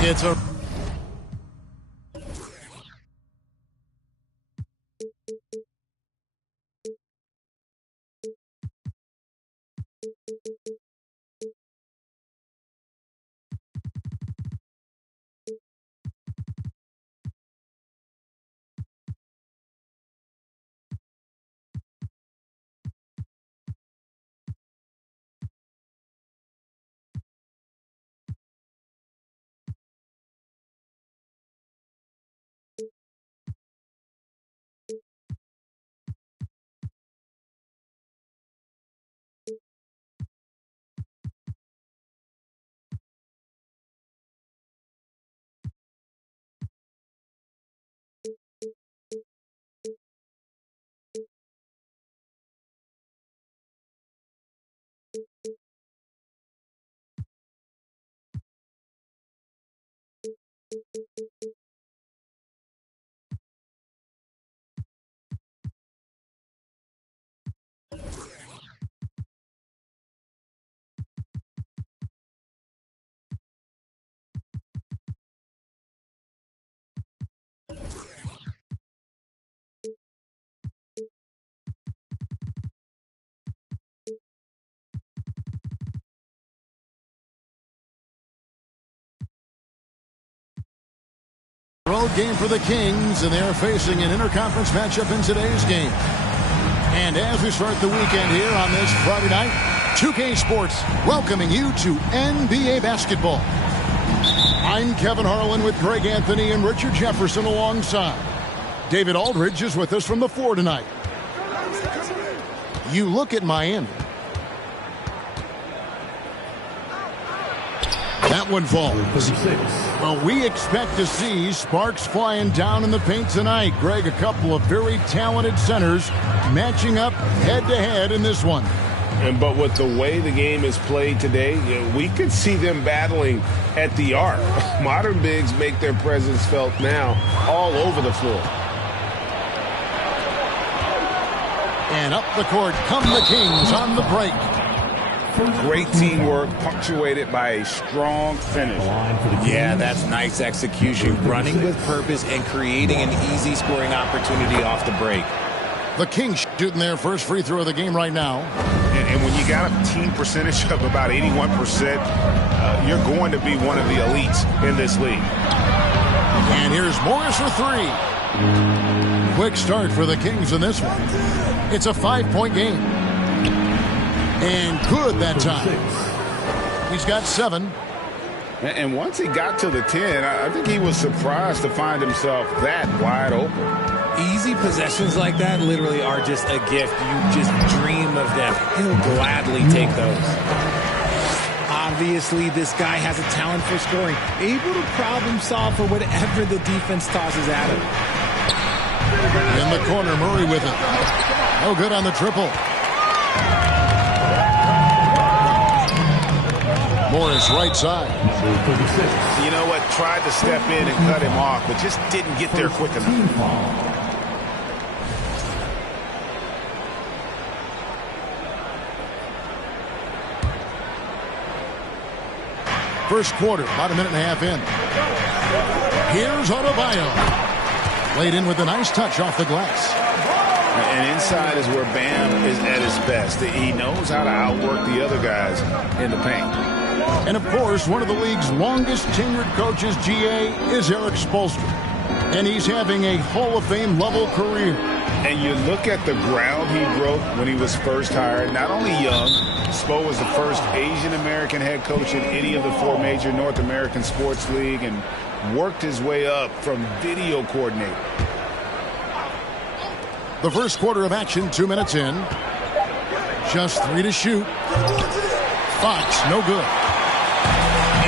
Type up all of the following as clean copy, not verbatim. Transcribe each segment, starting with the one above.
It's a road game for the Kings, and they're facing an interconference matchup in today's game. And as we start the weekend here on this Friday night, 2K Sports welcoming you to NBA basketball. I'm Kevin Harlan with Greg Anthony and Richard Jefferson alongside. David Aldridge is with us from the floor tonight. You look at Miami. That one falls. Well, we expect to see sparks flying down in the paint tonight. Greg, a couple of very talented centers matching up head-to-head in this one. But with the way the game is played today, we could see them battling at the arc. Modern bigs make their presence felt now all over the floor. And up the court come the Kings on the break. Great teamwork punctuated by a strong finish. Yeah, that's nice execution. Running with purpose and creating an easy scoring opportunity off the break. The Kings shooting their first free throw of the game right now. And when you got a team percentage of about 81%, you're going to be one of the elites in this league. And here's Morris for three. Quick start for the Kings in this one. It's a 5-point game. And good that time. He's got 7. And once he got to the 10, I think he was surprised to find himself that wide open. Easy possessions like that literally are just a gift. You just dream of them. He'll gladly take those. Obviously, this guy has a talent for scoring, able to problem solve for whatever the defense tosses at him. In the corner, Murray with it. No good on the triple. Morris right side. You know what? Tried to step in and cut him off, but just didn't get there quick enough. First quarter, about a minute and a half in. Here's Adebayo. Laid in with a nice touch off the glass. And inside is where Bam is at his best. He knows how to outwork the other guys in the paint. And, of course, one of the league's longest tenured coaches, GA, is Eric Spoelstra. And he's having a Hall of Fame level career. And you look at the ground he broke when he was first hired. Not only young, Spo was the first Asian-American head coach in any of the 4 major North American sports league and worked his way up from video coordinator. The first quarter of action, 2 minutes in. Just 3 to shoot. Fox, no good.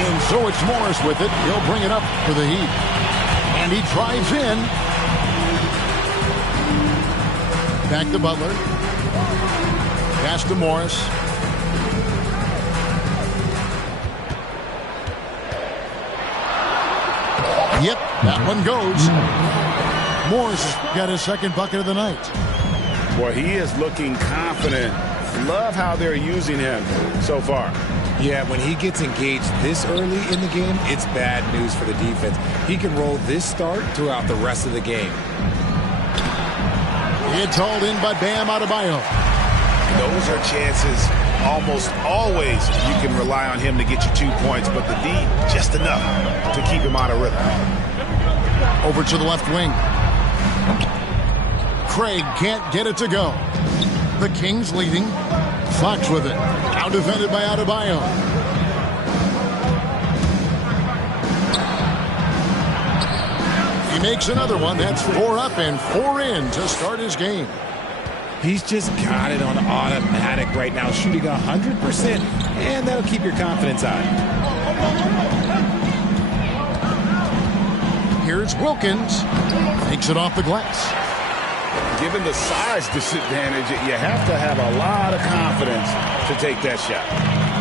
And so it's Morris with it. He'll bring it up for the Heat. And he drives in. Back to Butler. Pass to Morris. Yep, that one goes. Morris got his second bucket of the night. Boy, he is looking confident. Love how they're using him so far. Yeah, when he gets engaged this early in the game, it's bad news for the defense. He can roll this start throughout the rest of the game. It's hauled in by Bam Adebayo. Those are chances almost always you can rely on him to get you 2 points, but the D, just enough to keep him out of rhythm. Over to the left wing. Craig can't get it to go. The Kings leading. Fox with it. Now defended by Adebayo. He makes another one. That's 4 up and 4 in to start his game. He's just got it on automatic right now, shooting 100%, and that'll keep your confidence high. Here's Wilkins. Takes it off the glass. Given the size disadvantage, you have to have a lot of confidence to take that shot.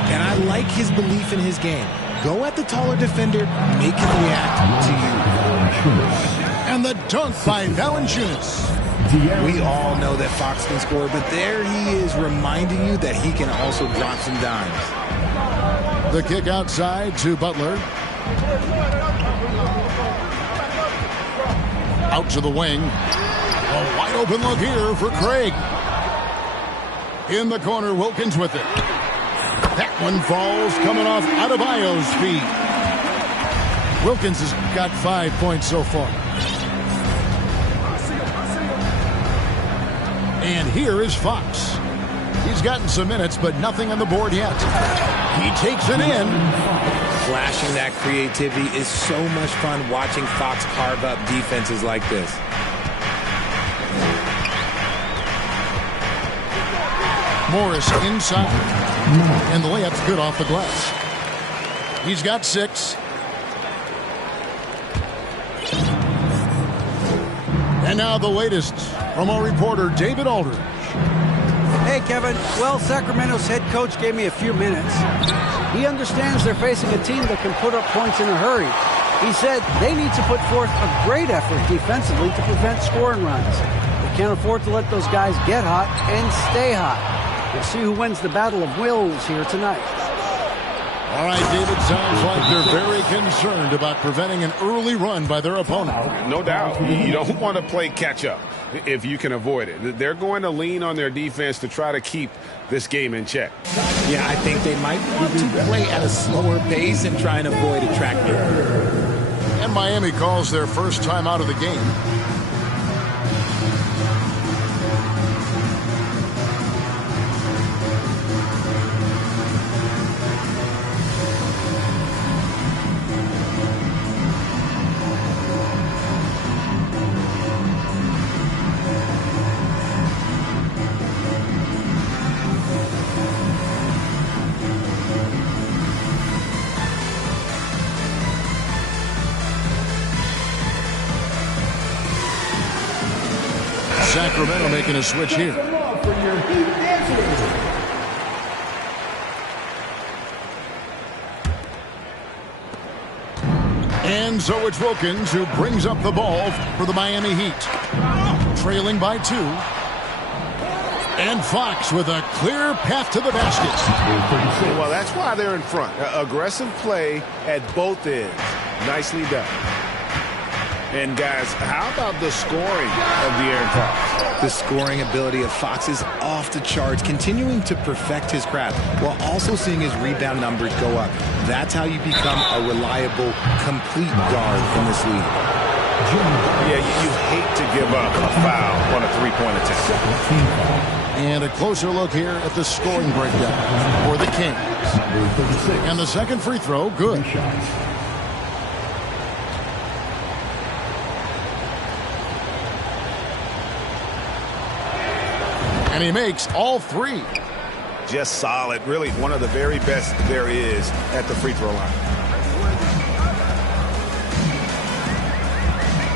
And I like his belief in his game. Go at the taller defender, make him react to you. And the dunk by Valanciunas. We all know that Fox can score, but there he is reminding you that he can also drop some dimes. The kick outside to Butler. Out to the wing. A wide open look here for Craig. In the corner, Wilkins with it. That one falls, coming off Adebayo's feet. Wilkins has got 5 points so far. And here is Fox. He's gotten some minutes, but nothing on the board yet. He takes it in. Flashing that creativity is so much fun watching Fox carve up defenses like this. Morris inside. And the layup's good off the glass. He's got 6. And now the latest from our reporter, David Aldridge. Hey, Kevin. Well, Sacramento's head coach gave me a few minutes. He understands they're facing a team that can put up points in a hurry. He said they need to put forth a great effort defensively to prevent scoring runs. They can't afford to let those guys get hot and stay hot. We'll see who wins the battle of wills here tonight. All right, David, sounds like they're very concerned about preventing an early run by their opponent. No doubt. You don't want to play catch-up if you can avoid it. They're going to lean on their defense to try to keep this game in check. Yeah, I think they might want to play at a slower pace and try and avoid a track meet. And Miami calls their first time out of the game. Sacramento making a switch here. And so it's Wilkins who brings up the ball for the Miami Heat. Trailing by 2. And Fox with a clear path to the basket. Well, that's why they're in front. Aggressive play at both ends. Nicely done. And, guys, how about the scoring of De'Aaron Fox? The scoring ability of Fox is off the charts, continuing to perfect his craft while also seeing his rebound numbers go up. That's how you become a reliable, complete guard in this league. Yeah, you hate to give up a foul on a three-point attempt. And a closer look here at the scoring breakdown for the Kings. And the second free throw, good. And he makes all 3. Just solid. Really one of the very best there is at the free throw line.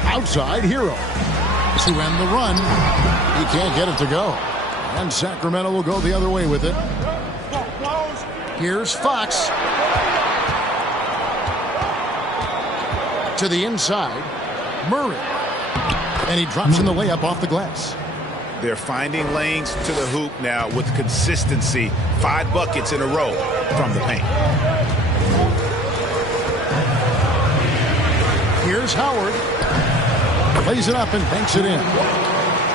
Outside Hero to end the run. He can't get it to go. And Sacramento will go the other way with it. Here's Fox. To the inside. Murray. And he drops in the layup off the glass. They're finding lanes to the hoop now with consistency. 5 buckets in a row from the paint. Here's Howard. Plays it up and banks it in.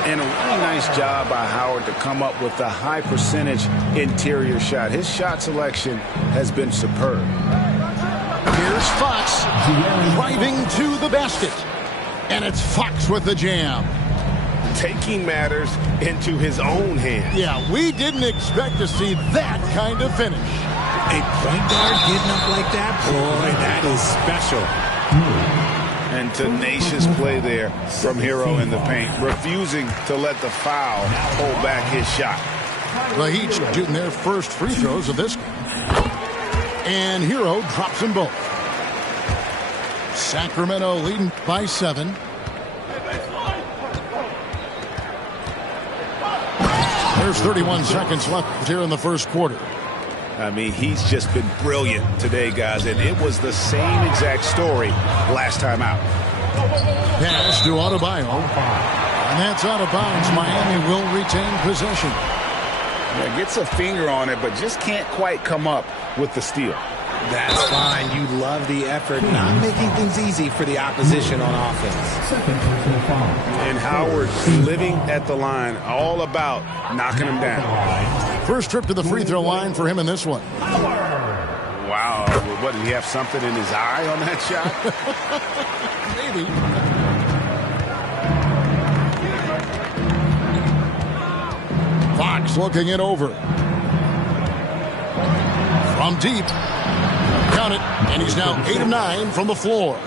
And a really nice job by Howard to come up with a high percentage interior shot. His shot selection has been superb. Here's Fox driving to the basket. And it's Fox with the jam. Taking matters into his own hands. Yeah, we didn't expect to see that kind of finish. A point guard getting up like that, boy, that is special. And tenacious play there from Hero in the paint, refusing to let the foul hold back his shot. The Heat shooting their first free throws of this game. And Hero drops them both. Sacramento leading by 7. There's 31 seconds left here in the first quarter. I mean, he's just been brilliant today, guys, and it was the same exact story last time out. Pass to Adebayo. And that's out of bounds. Miami will retain possession. Yeah, gets a finger on it, but just can't quite come up with the steal. That's fine. You love the effort, not making things easy for the opposition on offense. And Howard living at the line, all about knocking him down. First trip to the free throw line for him in this one. Wow. What, did he have something in his eye on that shot? Maybe. Fox looking it over. From deep. Count it. And he's now 8 of 9 from the floor.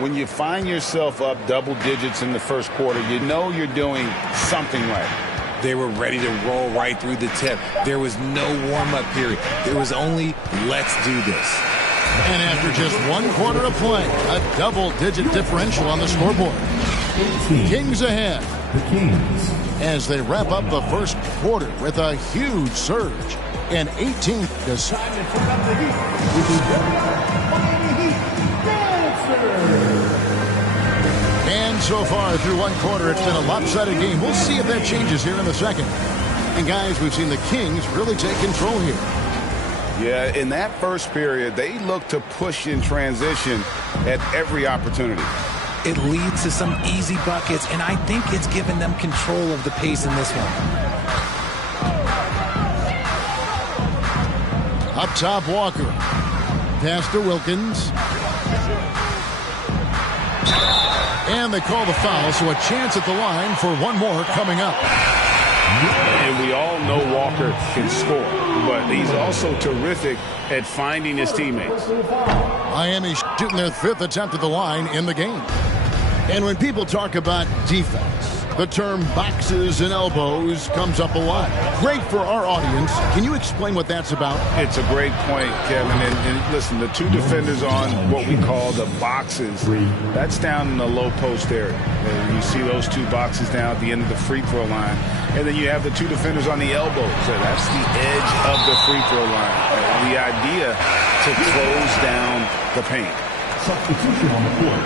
When you find yourself up double digits in the first quarter, you know you're doing something right. They were ready to roll right through the tip. There was no warm-up period. There was only, let's do this. And after just 1 quarter of play, a double-digit differential on the scoreboard. Kings ahead. The Kings. As they wrap up the first quarter with a huge surge. An 18th to and so far through 1 quarter, it's been a lopsided game. We'll see if that changes here in the second. And guys, we've seen the Kings really take control here. Yeah, in that first period, they look to push in transition at every opportunity. It leads to some easy buckets, and I think it's given them control of the pace in this one. Up top, Walker. Pass to Wilkins. And they call the foul, so a chance at the line for one more coming up. And we all know Walker can score, but he's also terrific at finding his teammates. Miami shooting their 5th attempt at the line in the game. And when people talk about defense, the term boxes and elbows comes up a lot. Great for our audience. Can you explain what that's about? It's a great point, Kevin. And listen, the 2 defenders on what we call the boxes, that's down in the low post area. And you see those 2 boxes down at the end of the free throw line. And then you have the 2 defenders on the elbows. So that's the edge of the free throw line. The idea to close down the paint. Substitution on the court.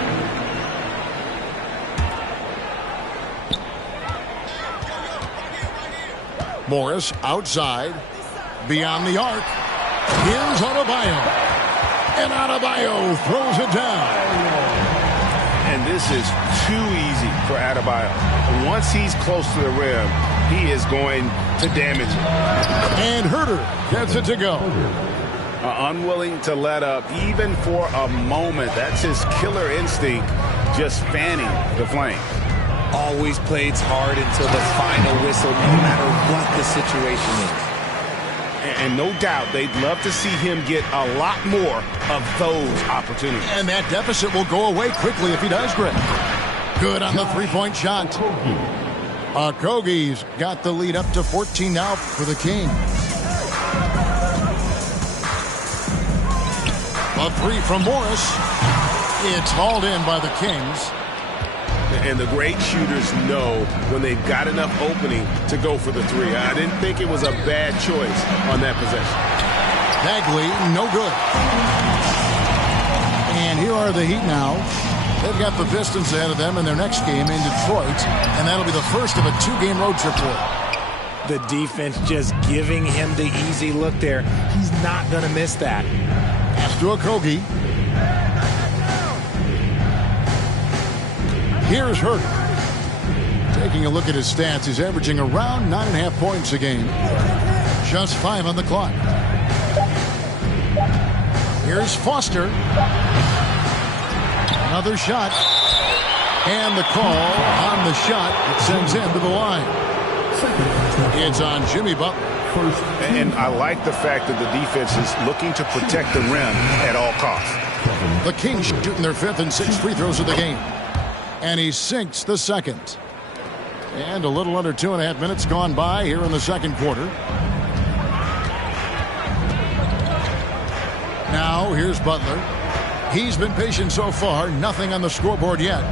Morris outside, beyond the arc. Here's Adebayo. And Adebayo throws it down. And this is too easy for Adebayo. Once he's close to the rim, he is going to damage it. And Herter gets it to go. Unwilling to let up even for a moment. That's his killer instinct, just fanning the flame. Always plays hard until the final whistle, no matter what the situation is. And no doubt they'd love to see him get a lot more of those opportunities. And that deficit will go away quickly if he does, Greg. Good on the three-point shot. Okogie's got the lead up to 14 now for the Kings. A 3 from Morris. It's hauled in by the Kings. And the great shooters know when they've got enough opening to go for the three. I didn't think it was a bad choice on that possession. Bagley, no good. And here are the Heat now. They've got the Pistons ahead of them in their next game in Detroit, and that'll be the first of a 2-game road trip for them. The defense just giving him the easy look there. He's not going to miss that. Pass to Okogie. Here's Hurt. Taking a look at his stats, he's averaging around 9.5 points a game. Just 5 on the clock. Here's Foster. Another shot. And the call on the shot that sends him to the line. It's on Jimmy Butler. And I like the fact that the defense is looking to protect the rim at all costs. The Kings shooting their 5th and 6th free throws of the game. And he sinks the second. And a little under 2.5 minutes gone by here in the second quarter. Now here's Butler. He's been patient so far. Nothing on the scoreboard yet.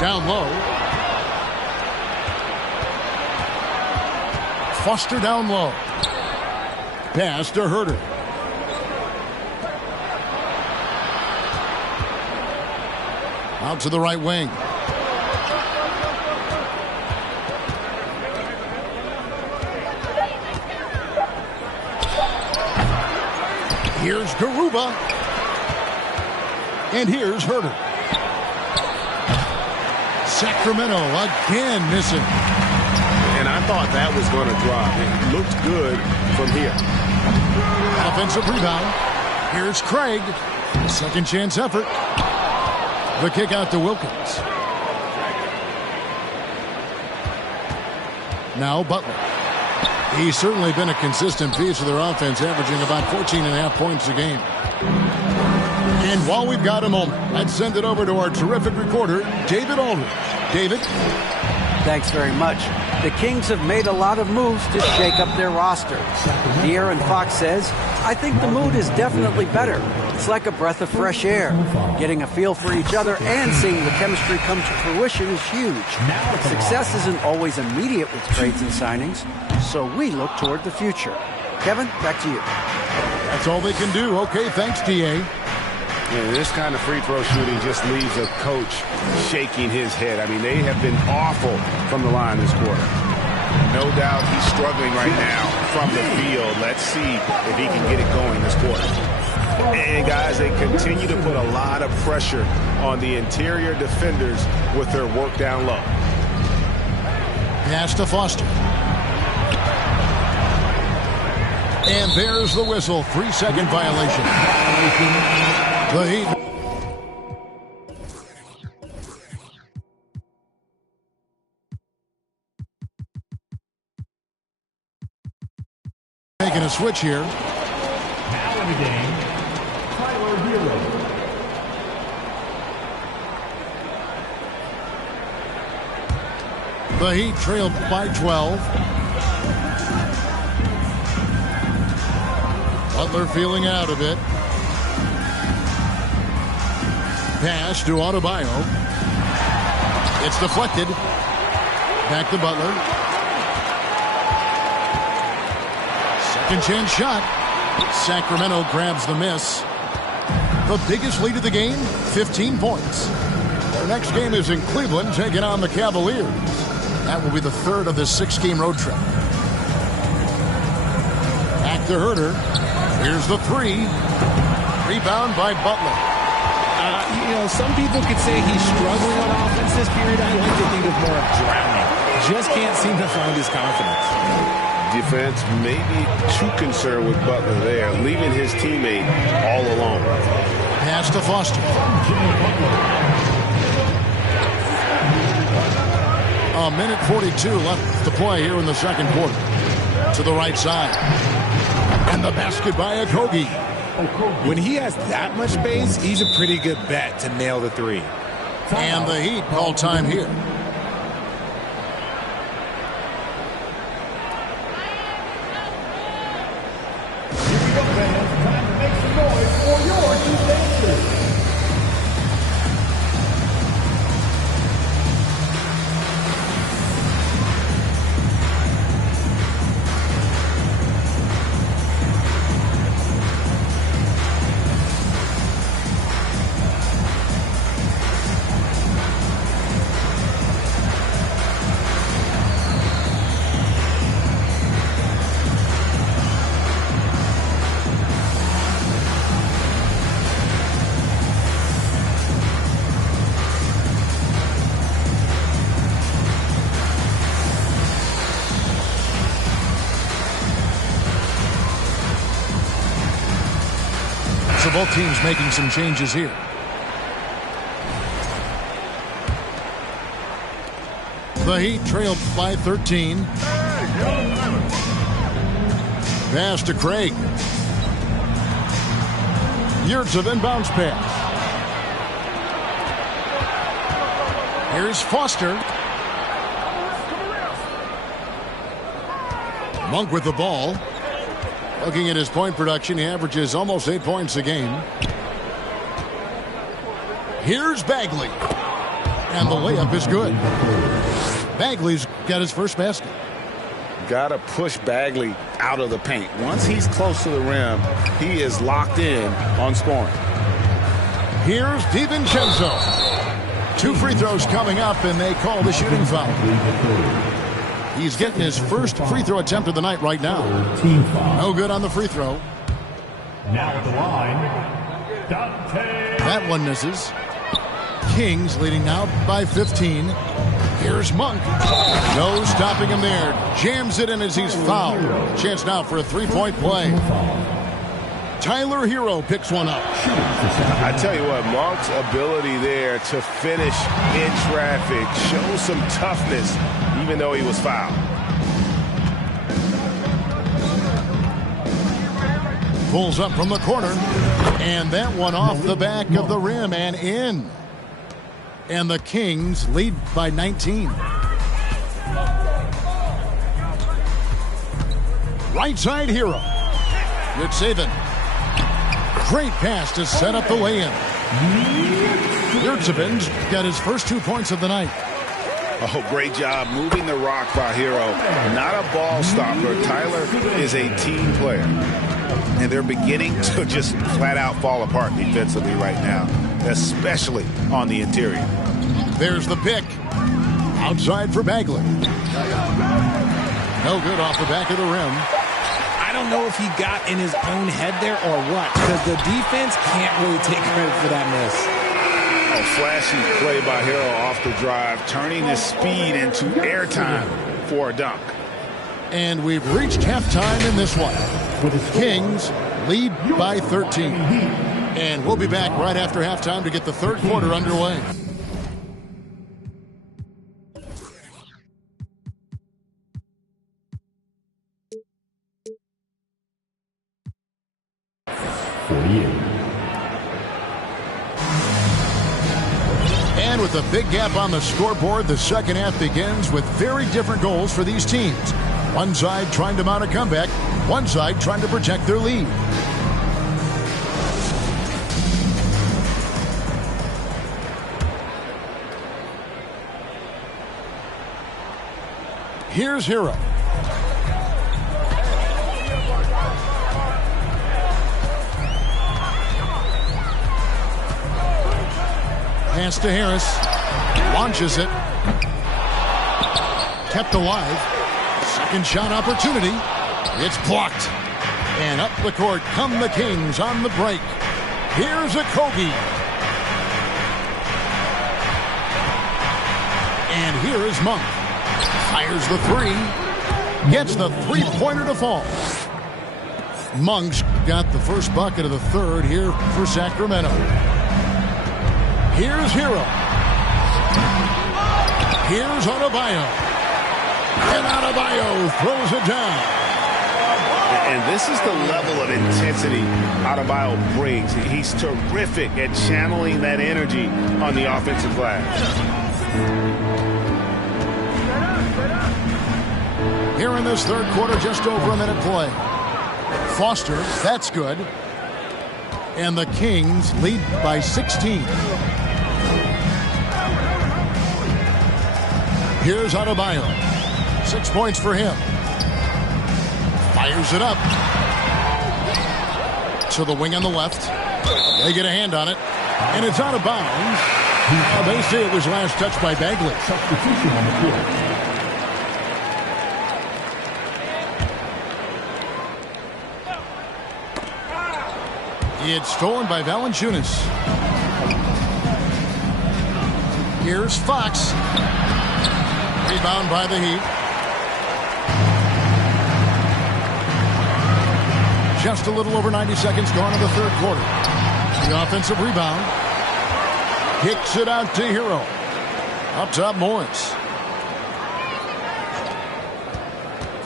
Down low. Foster down low. Pass to Herter. Out to the right wing. Here's Garuba. And here's Herter. Sacramento again missing. And I thought that was going to drop. It looked good from here. Offensive rebound. Here's Craig. Second chance effort. The kick out to Wilkins. Now Butler. He's certainly been a consistent piece of their offense, averaging about 14.5 points a game. And while we've got a moment, let's send it over to our terrific reporter, David Aldridge. David? Thanks very much. The Kings have made a lot of moves to shake up their roster. De'Aaron Fox says, I think the mood is definitely better. It's like a breath of fresh air. Getting a feel for each other and seeing the chemistry come to fruition is huge. Success isn't always immediate with trades and signings, so we look toward the future. Kevin, back to you. That's all they can do. Okay, thanks, D.A. Yeah, this kind of free throw shooting just leaves a coach shaking his head. I mean, they have been awful from the line this quarter. No doubt he's struggling right now from the field. Let's see if he can get it going this quarter. And, guys, they continue to put a lot of pressure on the interior defenders with their work down low. Pass to Foster. And there's the whistle. 3-second violation. The Heat. Making a switch here. Now in the game, Tyler Hero. The Heat trailed by 12. Butler feeling out a bit. Pass to Adebayo. It's deflected. Back to Butler. Second chance shot. Sacramento grabs the miss. The biggest lead of the game, 15 points. Their next game is in Cleveland, taking on the Cavaliers. That will be the third of this 6-game road trip. Back to Herter. Here's the three. Rebound by Butler. Some people could say he's struggling on offense this period. I like to think of more of drowning. Just can't seem to find his confidence. Defense may be too concerned with Butler there, leaving his teammate all alone. Pass to Foster. A minute 42 left to play here in the second quarter. To the right side. And the basket by Okogie. When he has that much space, he's a pretty good bet to nail the three. And the Heat call time here. Here we go, fans. Time to make some noise for your two Pacers. So both teams making some changes here. The Heat trailed by 13. Pass to Craig. Yurtseven bounce pass. Here's Foster. Monk with the ball. Looking at his point production, he averages almost 8 points a game. Here's Bagley. And the layup is good. Bagley's got his first basket. Got to push Bagley out of the paint. Once he's close to the rim, he is locked in on scoring. Here's DiVincenzo. 2 free throws coming up, and they call the shooting foul. He's getting his first free throw attempt of the night right now. No good on the free throw. Now at the line, Dante. That one misses. Kings leading now by 15. Here's Monk. No stopping him there. Jams it in as he's fouled. Chance now for a 3-point play. Tyler Hero picks one up. I tell you what, Monk's ability there to finish in traffic shows some toughness, even though he was fouled. Pulls up from the corner. And that one off the back of the rim and in. And the Kings lead by 19. Right side Hero. Yurtseven. Great pass to set up the lay-in. Yurtseven's got his first 2 points of the night. Oh, great job moving the rock by Hero. Not a ball stopper. Tyler is a team player. And they're beginning to just flat out fall apart defensively right now, especially on the interior. There's the pick. Outside for Bagley. No good off the back of the rim. I don't know if he got in his own head there or what, because the defense can't really take credit for that miss. A flashy play by Hero off the drive, turning his speed into airtime for a dunk. And we've reached halftime in this one. Kings lead by 13. And we'll be back right after halftime to get the third quarter underway. And with a big gap on the scoreboard, the second half begins with very different goals for these teams. One side trying to mount a comeback, one side trying to protect their lead. Here's Hero. Pass to Harris. Launches it. Kept alive. Second shot opportunity. It's blocked. And up the court come the Kings on the break. Here's Okogie. And here is Monk. Fires the three. Gets the three-pointer to fall. Monk's got the first bucket of the third here for Sacramento. Here's Hero. Here's Adebayo. And Adebayo throws it down. And this is the level of intensity Adebayo brings. He's terrific at channeling that energy on the offensive glass. Here in this third quarter, just over a minute play. Foster, that's good. And the Kings lead by 16. Here's Adebayo. 6 points for him. Fires it up. To the wing on the left. They get a hand on it. And it's out of bounds. They say it was last touched by Bagley. Substitution on the field. It's stolen by Valanciunas. Here's Fox. Rebound by the Heat. Just a little over 90 seconds gone in the third quarter. The offensive rebound. Kicks it out to Hero. Up top, Morris.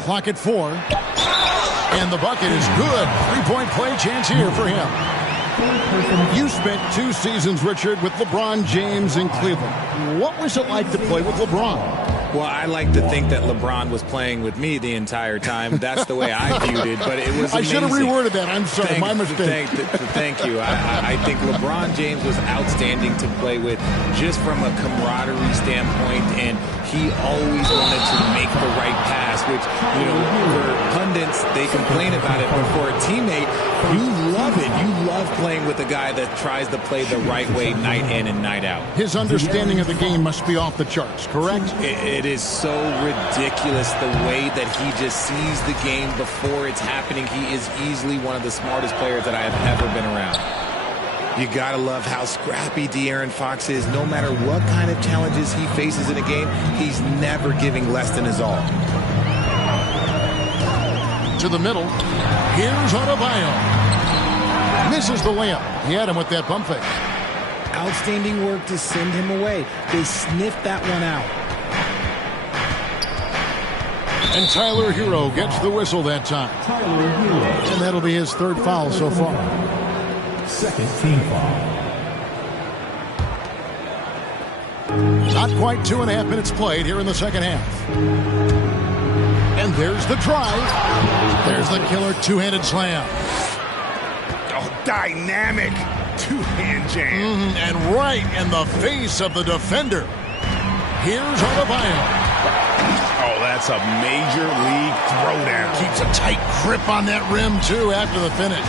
Clock at 4. And the bucket is good. Three-point play chance here for him. You spent 2 seasons, Richard, with LeBron James in Cleveland. What was it like to play with LeBron? Well, I like to think that LeBron was playing with me the entire time. That's the way I viewed it, but it was amazing. I should have reworded that. I'm sorry, my mistake. Thank you. I think LeBron James was outstanding to play with just from a camaraderie standpoint, and he always wanted to make the right pass, which, you know, for pundits, they complain about it, but for a teammate, you love it. You love playing with a guy that tries to play the right way night in and night out. His understanding of the game must be off the charts, correct? It is so ridiculous the way that he just sees the game before it's happening. He is easily one of the smartest players that I have ever been around. You gotta love how scrappy De'Aaron Fox is. No matter what kind of challenges he faces in a game, he's never giving less than his all. To the middle. Here's Adebayo. Misses the layup. He had him with that pump fake. Outstanding work to send him away. They sniffed that one out. And Tyler Hero gets the whistle that time. Tyler Hero. And that'll be his 3rd foul so far. Second team foul. Not quite 2.5 minutes played here in the second half. And there's the drive. There's the killer two-handed slam. Oh, dynamic two-hand jam. And right in the face of the defender. Here's Adebayo. Oh, that's a major league throwdown. Keeps a tight grip on that rim, too, after the finish.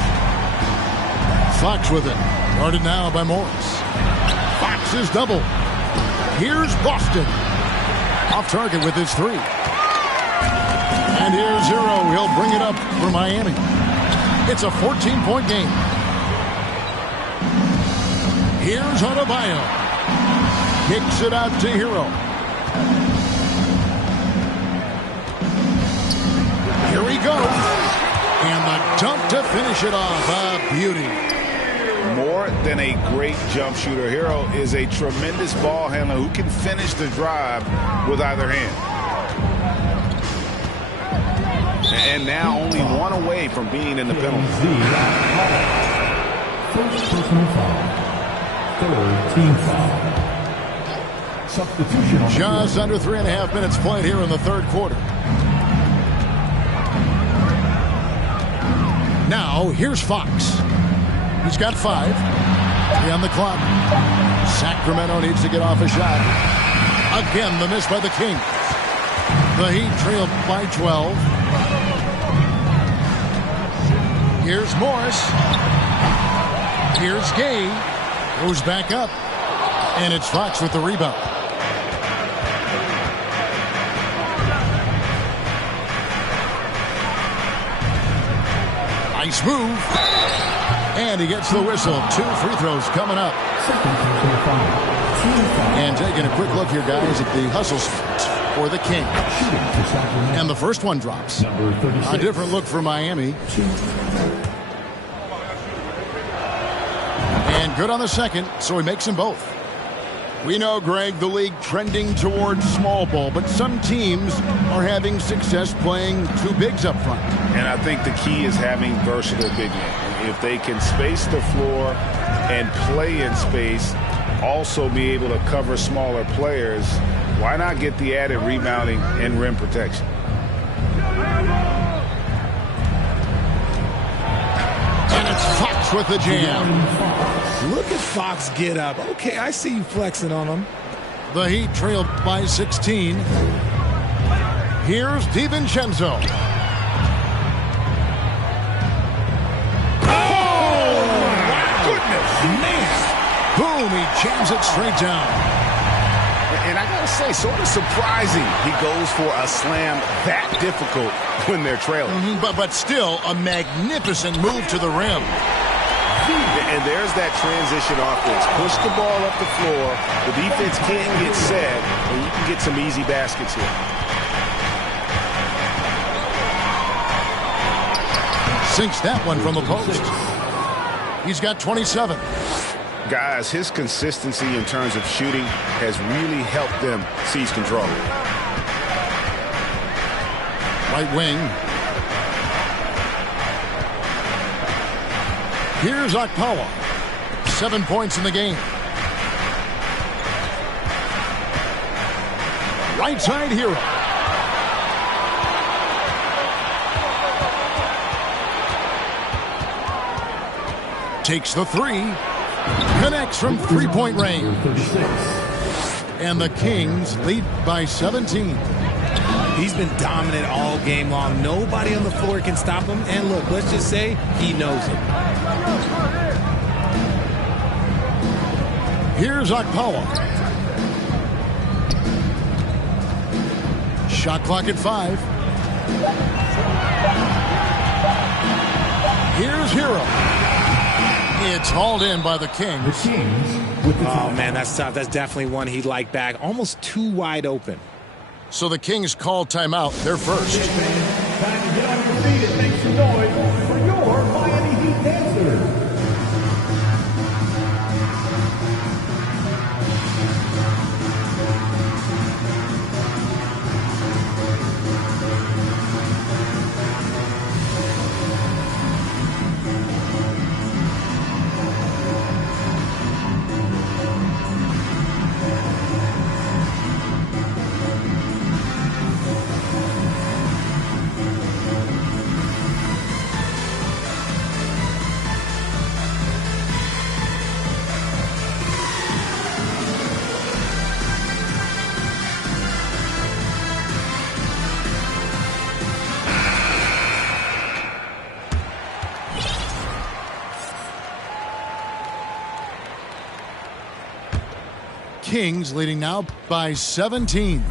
Fox with it. Guarded now by Morris. Fox is double. Here's Boston. Off target with his 3. And here's Hero. He'll bring it up for Miami. It's a 14-point game. Here's Adebayo. Kicks it out to Hero. Here he goes. And the dunk to finish it off. A beauty. More than a great jump shooter, Hero is a tremendous ball handler who can finish the drive with either hand. And now only 1 away from being in the penalty. First personal foul. 3rd team foul. Substitution. Just under 3.5 minutes played here in the 3rd quarter. Now, here's Fox. He's got 5. 3 on the clock. Sacramento needs to get off a shot. Again, the miss by the Kings. The Heat trailed by 12. Here's Morris. Here's Gay. Goes back up. And it's Fox with the rebound. Nice move. And he gets the whistle. 2 free throws coming up. And taking a quick look here, guys, at the hustle for the Kings. And the first one drops. A different look for Miami. And good on the second, so he makes them both. We know, Greg, the league trending towards small ball, but some teams are having success playing 2 bigs up front. And I think the key is having versatile big men. If they can space the floor and play in space, also be able to cover smaller players, why not get the added rebounding and rim protection? And it's Fox with the jam. Look at Fox get up. Okay, I see you flexing on him. The Heat trailed by 16. Here's DiVincenzo. Oh, my goodness. Man. Boom, he jams it straight down. And I gotta say, sort of surprising he goes for a slam that difficult when they're trailing. But still a magnificent move to the rim. And there's that transition offense. Push the ball up the floor. The defense can't get set, and you can get some easy baskets here. Sinks that one from the post. He's got 27. Guys, his consistency in terms of shooting has really helped them seize control. Right wing. Here's Okpala. 7 points in the game. Right side Hero. Takes the three. Connects from three-point range. And the Kings lead by 17. He's been dominant all game long. Nobody on the floor can stop him. And look, let's just say he knows it. Here's Okpala. Shot clock at 5. Here's Hero. It's hauled in by the Kings. Oh, man, that's tough. That's definitely one he'd like back. Almost too wide open. So the Kings call timeout. They're first. Time to get on your feet and make some noise for your Miami Heat dancers. Kings leading now by 17.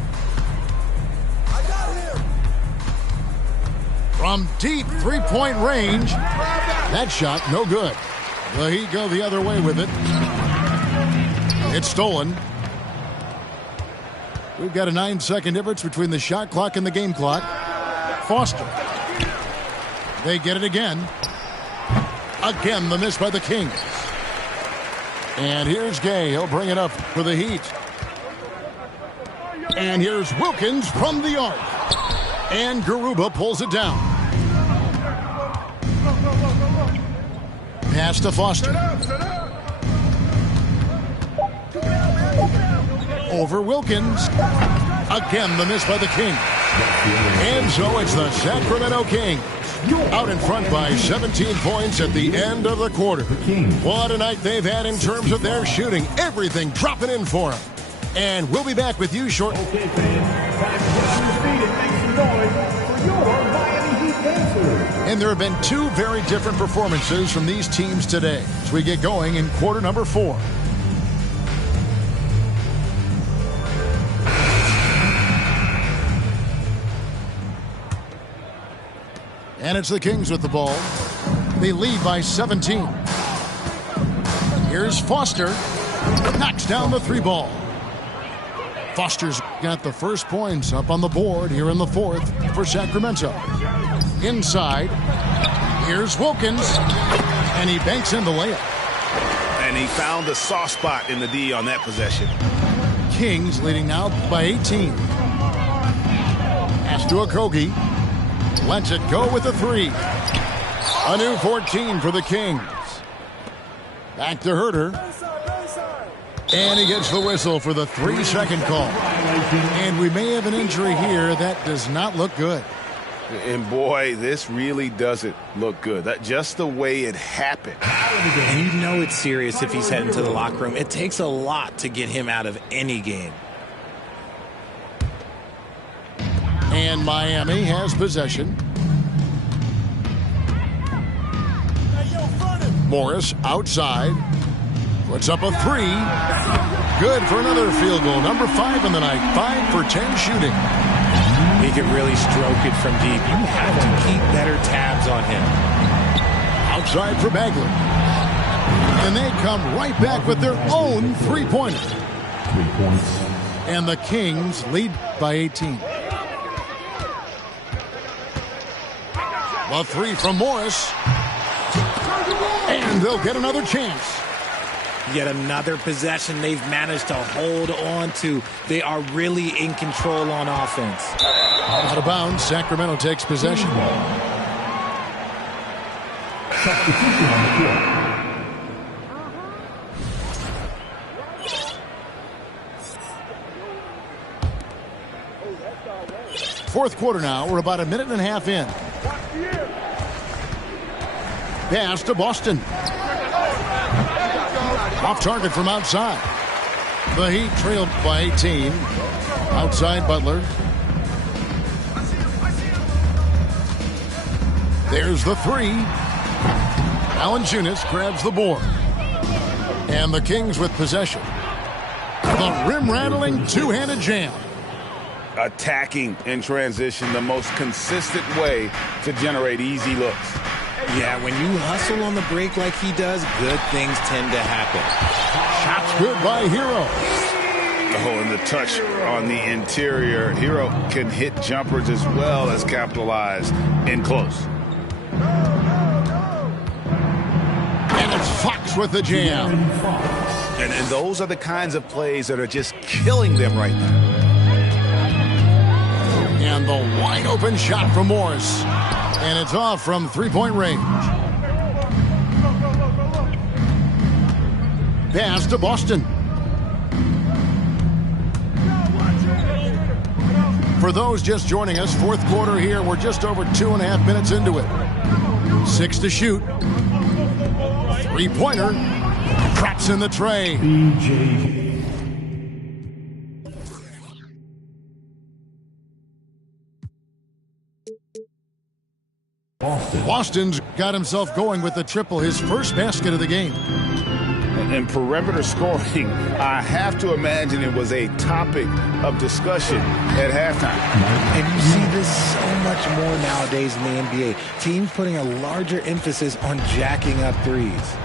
From deep three-point range. That shot, no good. The Heat go the other way with it. It's stolen. We've got a 9-second difference between the shot clock and the game clock. Foster. They get it again. Again, the miss by the Kings. And here's Gay. He'll bring it up for the Heat. And here's Wilkins from the arc. And Garuba pulls it down. Pass to Foster. Over Wilkins. Again, the miss by the Kings. And so it's the Sacramento Kings out in front by 17 points at the end of the quarter. What a night they've had in terms of their shooting. Everything dropping in for them. And we'll be back with you shortly. Okay, fans, time to get on your feet and make some noise for your Miami Heat dancers. And there have been two very different performances from these teams today as we get going in quarter number 4. And it's the Kings with the ball. They lead by 17. Here's Foster. Knocks down the 3 ball. Foster's got the first points up on the board here in the 4th for Sacramento. Inside. Here's Wilkins. And he banks in the layup. And he found the soft spot in the D on that possession. Kings leading now by 18. Pass to Okogie. Lets it go with a 3. A new 14 for the Kings. Back to Herter. And he gets the whistle for the 3-second call. And we may have an injury here that does not look good. And boy, this really doesn't look good. That just the way it happened. And you know it's serious if he's heading to the locker room. It takes a lot to get him out of any game. And Miami has possession. Morris outside. Puts up a 3. Good for another field goal. Number 5 in the night. 5 for 10 shooting. He can really stroke it from deep. You have to keep better tabs on him. Outside for Bagley. And they come right back with their own 3-pointer. 3 points. And the Kings lead by 18. The 3 from Morris. And they'll get another chance. Yet another possession they've managed to hold on to. They are really in control on offense. Out of bounds, Sacramento takes possession. Fourth quarter now. We're about a minute and a half in. Pass to Boston. Off target from outside. The Heat trailed by 18. Outside Butler. There's the three. Valanciunas grabs the board. And the Kings with possession. The rim-rattling two-handed jam. Attacking in transition, the most consistent way to generate easy looks. Yeah, when you hustle on the break like he does, good things tend to happen. Shots good by Hero. Oh, and the touch on the interior. Hero can hit jumpers as well as capitalize in close. And it's Fox with the jam. And those are the kinds of plays that are just killing them right now. And the wide open shot from Morris. And it's off from three-point range. Pass to Boston. For those just joining us, fourth quarter here. We're just over 2.5 minutes into it. 6 to shoot. Three-pointer. Drops in the tray. Boston's got himself going with the triple, his first basket of the game. And perimeter scoring, I have to imagine it was a topic of discussion at halftime. And you see this so much more nowadays in the NBA. Teams putting a larger emphasis on jacking up threes.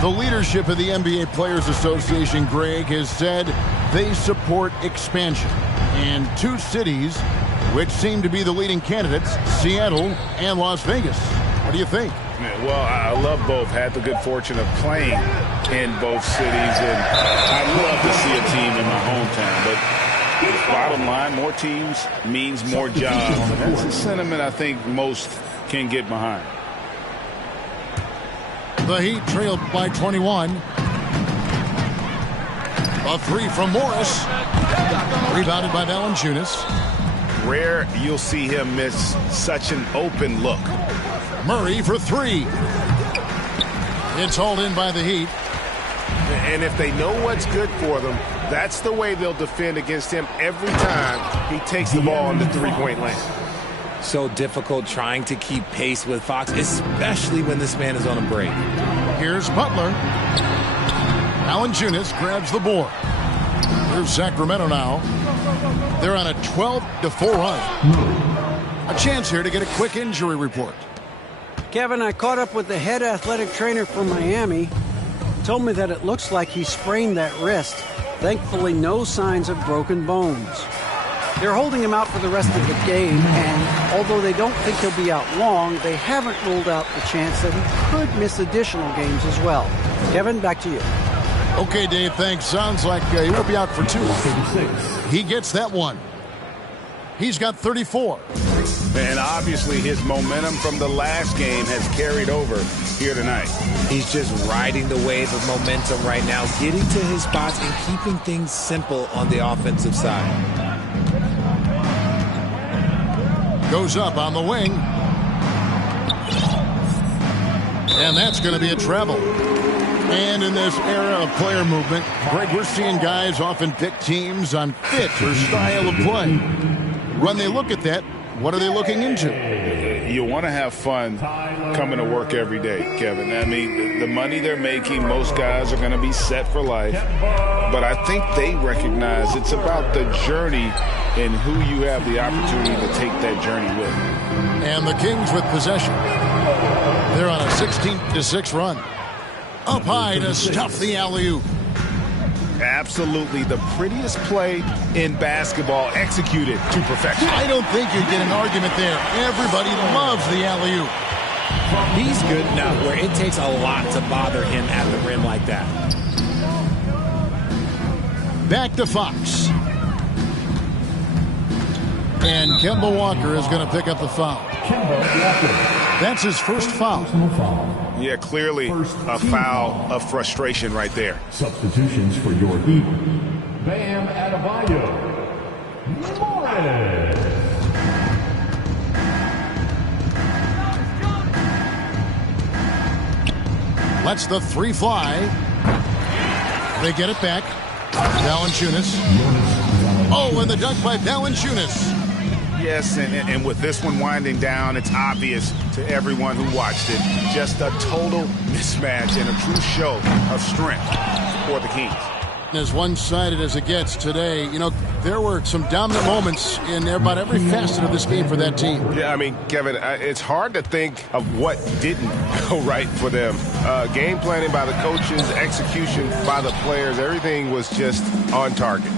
The leadership of the NBA Players Association, Greg, has said they support expansion. And two cities which seem to be the leading candidates, Seattle and Las Vegas. What do you think? Well, I love both. Had the good fortune of playing in both cities, and I'd love to see a team in my hometown. But bottom line, more teams means more jobs. And that's a sentiment I think most can get behind. The Heat trailed by 21. A three from Morris. Rebounded by Valanciunas. Rare you'll see him miss such an open look. Murray for three. It's hauled in by the Heat. And if they know what's good for them, that's the way they'll defend against him every time he takes the ball in the three-point lane. So difficult trying to keep pace with Fox, especially when this man is on a break. Here's Butler. Valanciunas grabs the board. Here's Sacramento now. They're on a 12-4 run. A chance here to get a quick injury report. Kevin, I caught up with the head athletic trainer from Miami. Told me that it looks like he sprained that wrist. Thankfully, no signs of broken bones. They're holding him out for the rest of the game, and although they don't think he'll be out long, they haven't ruled out the chance that he could miss additional games as well. Kevin, back to you. Okay, Dave, thanks. Sounds like he won't be out for 2. He gets that one. He's got 34. And obviously his momentum from the last game has carried over here tonight. He's just riding the wave of momentum right now, getting to his spots and keeping things simple on the offensive side. Goes up on the wing. And that's going to be a travel. And in this era of player movement, Greg, we're seeing guys often pick teams on fit or style of play. When they look at that, what are they looking into? You want to have fun coming to work every day, Kevin. I mean, the money they're making, most guys are going to be set for life. But I think they recognize it's about the journey and who you have the opportunity to take that journey with. And the Kings with possession. They're on a 16-6 run. Up high to stuff the alley-oop. Absolutely the prettiest play in basketball, executed to perfection. I don't think you'd get an argument there. Everybody loves the alley-oop. He's good enough where it takes a lot to bother him at the rim like that. Back to Fox. And Kemba Walker is going to pick up the foul. That's his first foul. Yeah, clearly a foul of frustration right there. Substitutions for your Heat. Bam Adebayo. Morris. Lets the three fly. They get it back. Valanciunas. Oh, and the dunk by Valanciunas. Yes, and with this one winding down, it's obvious to everyone who watched it. Just a total mismatch and a true show of strength for the Kings. As one-sided as it gets today, you know, there were some dominant moments in about every facet of this game for that team. Yeah, I mean, Kevin, it's hard to think of what didn't go right for them. Game planning by the coaches, execution by the players, everything was just on target.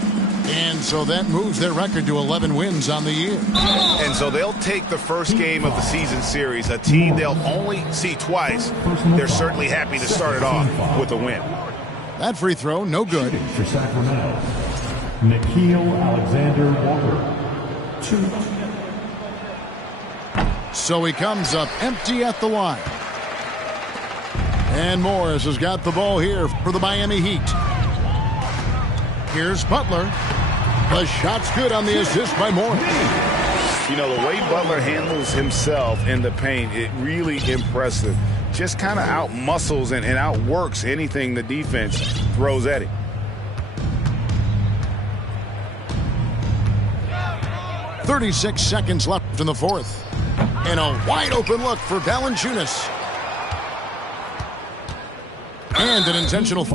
And so that moves their record to 11 wins on the year. And so they'll take the first game of the season series, a team they'll only see twice. They're certainly happy to start it off with a win. That free throw, no good. For Sacramento, Nickeil Alexander-Walker. 2. So he comes up empty at the line. And Morris has got the ball here for the Miami Heat. Here's Butler. The shot's good on the assist by Morris. You know, the way Butler handles himself in the paint, it really impressive. Just kind of out-muscles and outworks anything the defense throws at him. .36 seconds left in the fourth. And a wide-open look for Valanciunas. And an intentional